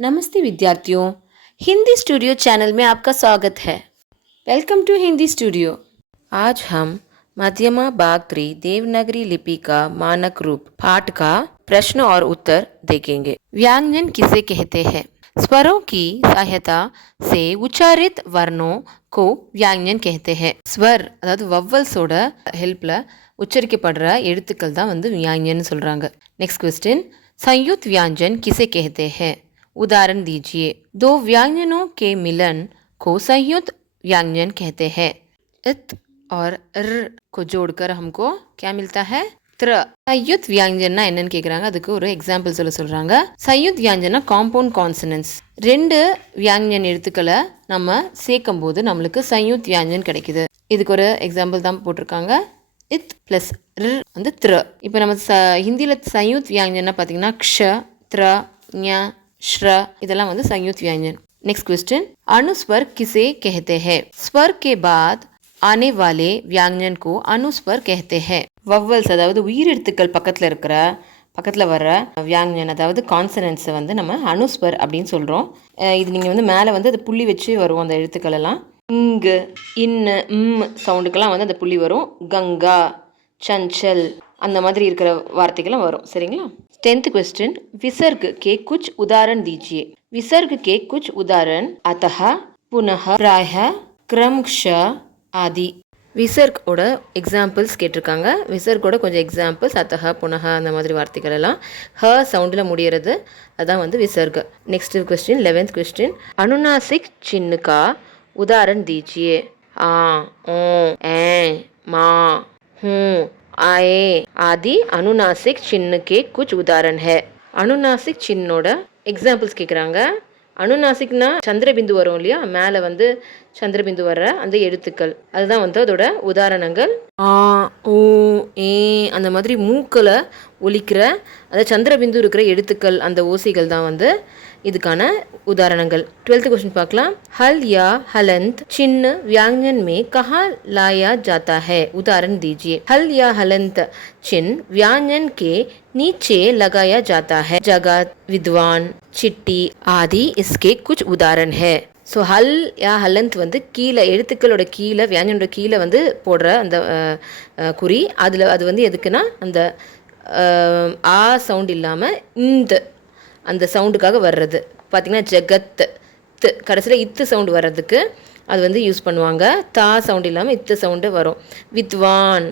नमस्ते विद्यार्थियों, Hindi studio channel में आपका स्वागत है। Welcome to Hindi studio. आज हम मध्यमा भाग 3 देवनागरी लिपि का मानक रूप पाठ का प्रश्न और उत्तर देखेंगे। व्यंजन किसे कहते हैं? स्वरों की सहायता से उच्चारित वर्णों को व्यंजन कहते हैं. ஸ்வர் அதாவது வவ்வல்ஸோட ஹெல்ப்ல உச்சரிக்கப்படுற எழுத்துக்கள் தான் வந்து வியாஞ்சன் சொல்றாங்க. நெக்ஸ்ட் क्वेश्चन, संयुक्त व्यंजन किसे कहते हैं? उदाहरण दीजिए. दो व्यंजनों के मिलन को संयुक्त व्यंजन कहते हैं. इत और र को जोड़कर हमको क्या मिलता है? त्र. संयुक्त व्यंजन என்னன்னு கேக்குறாங்க. அதுக்கு ஒரு எக்ஸாம்பிள் சொல்றாங்க. संयुक्त व्यंजन காம்பவுண்ட் கான்சனன்ட்ஸ். ரெண்டு வியாஞ்சன் எழுத்துக்களை நம்ம சேர்க்கும் போது நம்மளுக்கு संयुक्त व्यंजन கிடைக்குது. இதுக்கு ஒரு எக்ஸாம்பிள் தான் போட்டிருக்காங்க. இத் பிளஸ் ர் வந்து த்ர. இப்போ நம்ம ஹிந்தியில் संयुक्त व्यंजन பார்த்தீங்கன்னா க்ஷ, த்ர, ஞ, श्र இதெல்லாம் வந்து संयुक्त व्यंजन. नेक्स्ट क्वेश्चन, अनुस्वर किसे कहते हैं? स्वर के बाद आने वाले व्यंजन को अनुस्वर कहते हैं. வவ்வல்ஸ் அதாவது உயிரெழுத்துக்கள் பக்கத்தில் வர்ற வியாஞ்சன் அதாவது கான்சனன்ட்ஸை வந்து நம்ம அனுஸ்வர் அப்படின்னு சொல்கிறோம். இது நீங்கள் வந்து மேலே வந்து அது புள்ளி வச்சு வரும். அந்த எழுத்துக்கள் எல்லாம் இங்கு, இன்னு, சவுண்டுக்கெல்லாம் வந்து அந்த புள்ளி வரும். கங்கா, சஞ்சல் அந்த மாதிரி இருக்கிற வார்த்தைகள்லாம் வரும். சரிங்களா? 10th क्वेश्चन, विसर्ग के कुछ उदाहरण दीजिए. विसर्ग के कुछ उदाहरण अतः, पुनः, प्रायः, क्रमशः आदि. விசர்கோட எக்ஸாம்பிள்ஸ் கேட்டிருக்காங்க. விசர்கோட கொஞ்சம் எக்ஸாம்பிள்ஸ் அத்தஹ, புனஹ அந்த மாதிரி வார்த்தைகள் எல்லாம் ஹ சவுண்டில் முடிகிறது. அதான் வந்து விசர்க. நெக்ஸ்ட் क्वेश्चन, 11th क्वेश्चन, अनुनासिक चिन्ह का उदाहरण दीजिए. आ, ओ, ए, मा, हूँ, आए आदि अनुनासिक चिन्ह के कुछ उदाहरण है. अनुनासिक चिन्होட எக்ஸாம்பிள்ஸ் கேட்குறாங்க. அனுநாசிக்னா சந்திரபிந்து வரும் இல்லையா, மேலே வந்து சந்திரபிந்து வர்ற அந்த எழுத்துக்கள், அதுதான் வந்து அதோட உதாரணங்கள். ஆ, ஊ, ஏ அந்த மாதிரி மூக்கில் ஒலிக்கிற அந்த சந்திரபிந்து இருக்கிற எழுத்துக்கள், அந்த ஓசைகள் தான் வந்து இதுக்கான உதாரணங்கள். 12th क्वेश्चन பார்க்கலாம். हल या हलंत चिन्ह व्यंजन में कहाँ लाया जाता है? उदाहरण दीजिए. हल या हलंत चिन्ह व्यंजन के नीचे लगाया जाता है. जगत, विद्वान, चिट्टी आदि इसके कुछ उदाहरण है. ஸோ ஹல் யா ஹலந்த் வந்து கீழே எழுத்துக்களோட கீழே வியாஞ்சனோட கீழே வந்து போடுற அந்த குறி, அது வந்து எதுக்குன்னா அந்த ஆ சவுண்ட் இல்லாமல் அந்த சவுண்டுக்காக வர்றது. பார்த்திங்கன்னா ஜகத், கடைசியில் இத்து சவுண்டு வர்றதுக்கு அது வந்து யூஸ் பண்ணுவாங்க. தா சவுண்டு இல்லாமல் இத்து சவுண்டு வரும். வித்வான்,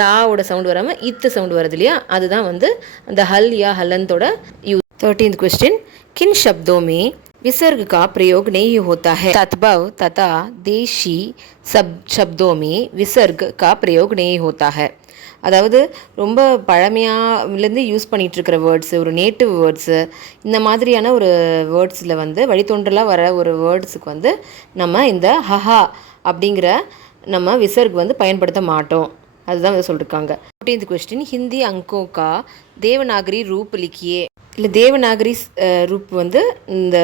தாவோட சவுண்டு வராமல் இத்து சவுண்டு வருது இல்லையா, அதுதான் வந்து அந்த ஹல் யா ஹலந்தோட யூஸ். 13th क्वेश्चन, किन शब्दों में विसर्ग का प्रयोग नहीं होता है? तद्भव तथा देशी शब्दों में विसर्ग का प्रयोग नहीं होता है. அதாவது ரொம்ப பழமையாலேருந்து யூஸ் பண்ணிகிட்ருக்கிற வேர்ட்ஸு, ஒரு நேட்டிவ் வேர்ட்ஸு, இந்த மாதிரியான ஒரு வேர்ட்ஸில் வந்து வழித்தோன்றலாக வர ஒரு வேர்ட்ஸுக்கு வந்து நம்ம இந்த ஹஹா அப்படிங்கிற நம்ம விசர்க் வந்து பயன்படுத்த மாட்டோம். அதுதான் வந்து சொல்லியிருக்காங்க. 14th क्वेश्चन, हिंदी अंकों का देवनागरी रूप लिखिए. இல்லை தேவநாகரி ரூப் வந்து இந்த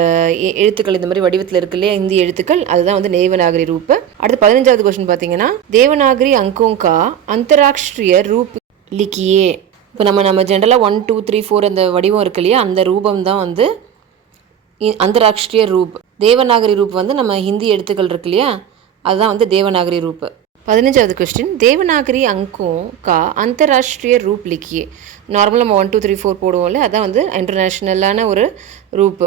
எழுத்துக்கள் இந்த மாதிரி வடிவத்தில் இருக்கு இல்லையா, இந்தி எழுத்துக்கள், அதுதான் வந்து தேவநாகரி ரூப்பு. அடுத்து 15வது क्वेश्चन பார்த்தீங்கன்னா, தேவநாகரி அங்கோங்கா அந்தராஷ்ட்ரிய ரூப் லிக்கியே. இப்போ நம்ம ஜென்ரலாக 1 2 3 4 அந்த வடிவம் இருக்கு இல்லையா, அந்த ரூபம் தான் வந்து அந்தராஷ்ட்ரிய ரூப். தேவநாகரி ரூப் வந்து நம்ம ஹிந்தி எழுத்துக்கள் இருக்கு இல்லையா, அதுதான் வந்து தேவநாகரி ரூப்பு. 15வது क्वेश्चन, தேவநாகரி அங்கோं का अंतर्राष्ट्रीय रूप लिखिए. நார்மலாக நம்ம 1 2 3 4 போடுவோம்ல, அதான் வந்து இன்டர்நேஷ்னலான ஒரு ரூப்பு.